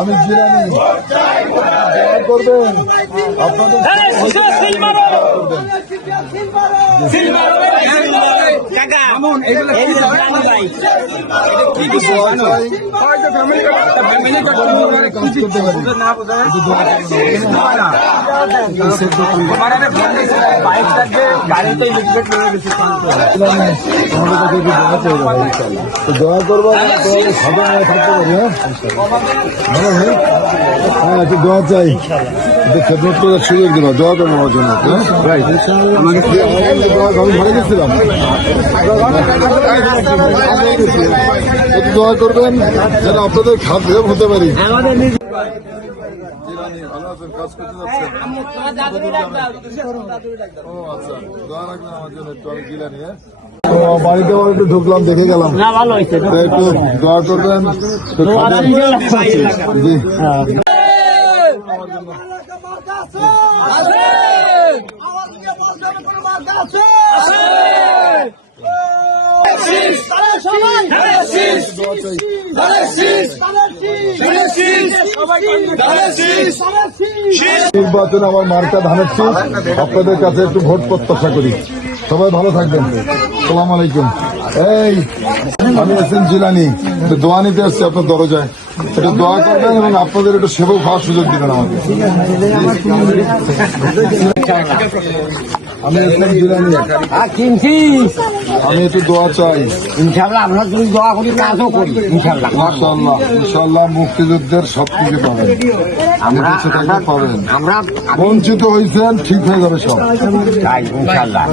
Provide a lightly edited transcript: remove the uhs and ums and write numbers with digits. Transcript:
আমি জিলানি করবেন আপনাদের দোয়া করবো সাধারণ থাকতে পারি। হ্যাঁ একটু দোয়া চাই, খেদমত করার সুযোগ দেবো, দোয়া করবো আমার জন্য। আমাকে ঘরে গেছিলাম, একটু দোয়া করবেন যেন আপনাদের খাদ্য হতে পারি। ভালো আছেন, কাজ করতে যাচ্ছেন? ও আচ্ছা, দোয়া রাখবেন আমার জন্য একটু। আমি জিলানি বাড়িতে একটু ঢুকলাম, দেখে গেলাম, একটু দোয়া করবেন। জি নির্বাচনে আমার মার্কা ধানের শীষ, আপনাদের কাছে একটু ভোট প্রত্যাশা করি। সবাই ভালো থাকবেন, আসসালামু আলাইকুম। এই আমি এসএম জিলানি, দোয়া নিতে আসছি আপনার দরজায়, একটু দোয়া করবেন এবং আপনাদের একটু সেবক খাওয়ার সুযোগ দিবেন আমাকে। আমি এসএম জিলানি, আমি একটু দোয়া চাই। ইনশাল্লাহ আমরা যদি দোয়া করি কাজও করি ইনশাল্লাহ। মাশাআল্লাহ, ইনশাআল্লাহ মুক্তিযুদ্ধের সবকিছু পাবেন, পাবেন। আমরা বঞ্চিত হয়েছেন, ঠিক হয়ে যাবে সব ইনশাল্লাহ।